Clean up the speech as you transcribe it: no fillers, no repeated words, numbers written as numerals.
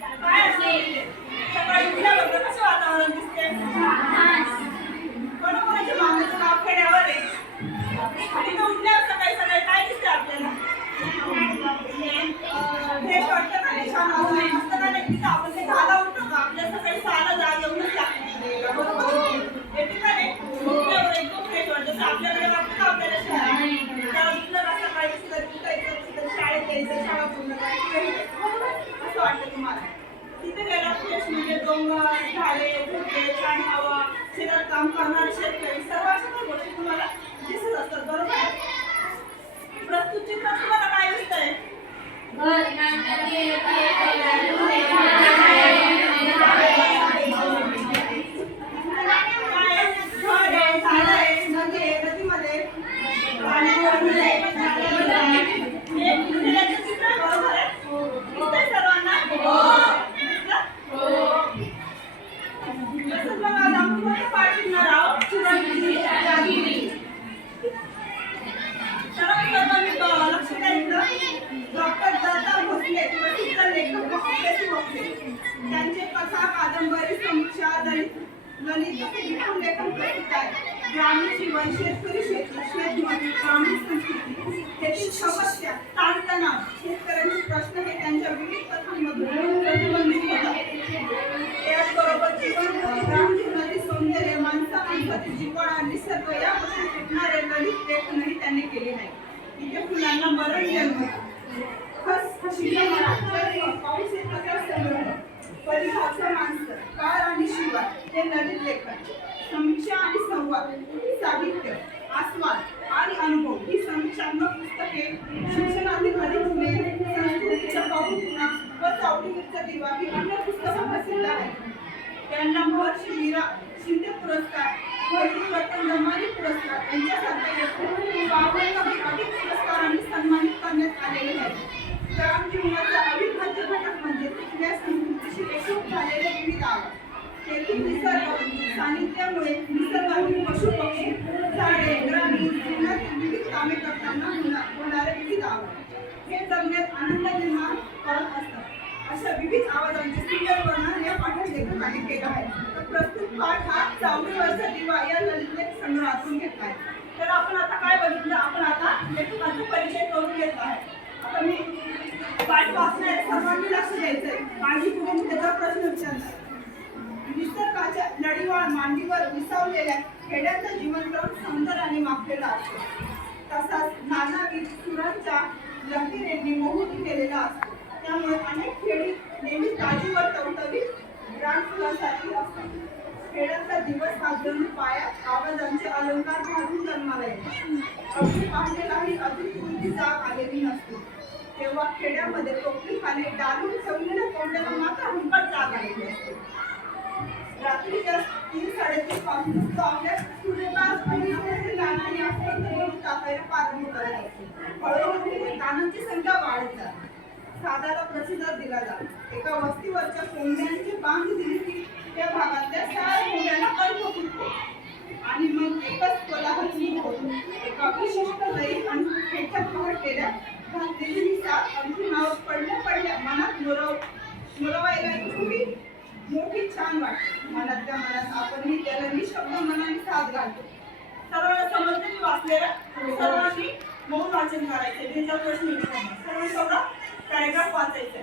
काय असते सकाळी उठल्याबरोबर कसं वातावरण दिसते कोणाकोणाच्या मामाचं नाव खेड्यावर आहे तिथं उठल्यावर सकाळी सकाळी काय दिसते आपल्याला फ्रेश वाटतं का नाही छान वातावरण असतं का नाही तिथं आपण ते दहाला उठतो का आपल्या सकाळी 6ला जाग येऊनच लागते बरोबर येते का नाही उठल्यावर एकदम फ्रेश वाटतं आपल्याकडे वाटतं का आपल्याला शाळा उठलं का सकाळी उठायचं शाळेत यायचं शाळा पूर्ण करायची असं वाटतं तुम्हाला तिथे गेला फ्रेश म्हणजे डोंगर झाडे झुडपे छान हवा शेतात काम करणारे शेतकरी सर्व अशा काही गोष्टी तुम्हाला दिसत असतात बरोबर प्रस्तुत चित्र तुम्हाला काय दिसतंय नदीमध्ये पाणी चित्र बरोबर आहे दिसतंय सर्वांना तसंच मग आज आपण कोणतं पाठ शिकणार आहोत चिरागिरी सर्वांनी लक्ष द्यायचं डॉक्टर दत्ता भोसले प्रसिद्ध लेखक अभ्यासू होते त्यांचे कथा कादंबरी समीक्षा ललित विपुल लेखन प्रसिद्ध आहे ग्रामीण जीवन शेतकरी शेतमजूर ग्रामीण संस्कृती तेथील समस्या ताणतणाव शेतकऱ्यांचे प्रश्न हे त्यांच्या विविध कथांमधून प्रतिबिंबित होतात त्याचबरोबर जीवनातील सौंदर्य माणसातील जिव्हाळा निसर्ग या गोष्टी शिकणारे ललित लेखनही त्यांनी केले आहे इथे फुलांना मरण जन्म पाऊस येतो संग्रह परिभाषा माणसं काळ आणि शिवार हे ललित लेखन समीक्षा आणि संवाद साहित्य आस्वाद आणि अनुभव ही समीक्षात्मक पुस्तके शिक्षणातील अधिक संस्कृतीच्या पाऊलखुणा व चौकटीचा दिवा ही अन्य पुस्तकं प्रसिद्ध आहेत त्यांना महर्षी मीरा शिंदे पुरस्कार वैदिक रत्न दमानी पुरस्कार यांच्यासारख्या 52 अधिक पुरस्कारांनी सन्मानित करण्यात आलेले आहेत ग्राम जीवनाचा अविभाज्य घटक म्हणजे तिथल्या संस्कृतीशी एकरूप झालेले विविध आवाज तेथील निसर्ग सानिध्यामुळे निसर्गातील पशु पक्षी झाडे ग्रामीण जीवनातील विविध कामे करताना होणारे विविध आवाज हे जगण्यात आनंद निर्माण करत असतात अशा विविध आवाजांचे सुंदर वर्णन या पाठात लेखकाने केलं आहे तर प्रस्तुत पाठ हा 40 वर्ष दिवा या ललित लेख संग्रहातून घेतला आहे तर आपण आता काय बघितलं आपण आता लेखकाचा परिचय करून घेतला आहे आता मी पाठ वाचणार सर्वांनी लक्ष द्यायचंय काळजीपूर्वक त्याचा प्रश्न विचारणार निसर्गाच्या लढीवाळ मांडीवर विसावलेल्या खेड्याचा जीवनक्रम सौंदर्याने माखलेला असतो तसाच नानाविध सुरांच्या लकीरेंनी मोहित केलेला असतो त्यामुळे अनेक खेडी नेहमी ताजीवर टवटवीत रानफुलासाठी असतात खेड्याचा दिवस हा जणू पायात आवाजांचे अलंकार घालून जन्माला येतात अगदी पाहण्यालाही अगदी कोणती जाग आलेली नसते तेव्हा खेड्यामध्ये टोपली खाली डालून ठेवलेल्या कोंड्याला मात्र हुंकट जाग आलेली असते रात्रीच्या 3-3:30 पासून तो आपल्या सूर्यपास आणि लहानपणी आपण टाकायला प्रारंभ करत असतो हळूहळू कानांची संख्या वाढत जाते साधाला प्रतिसाद दिला जातो एका वस्तीवरच्या कोंबड्यांची बांध दिली की त्या भागातल्या साऱ्या कोंबड्यांना कंठ फुटतो आणि मग एकच कोलाहल सुरू होतो एका विशिष्ट लई आणि खेच्या पहाड केल्या घातलेली ही साथ अंथरुणावर पडल्या मनात मुरवायला इतकी मोठी छान वाटते मनातल्या मनात आपणही त्याला निशब्द मनाने साथ घालतो सर्वांना समजते की वाचलेलं सर्वांनी मौन वाचन करायचे त्याच्यावर प्रश्न विचारणार सर्वांनी सगळं पॅरेग्राफ वाचायचं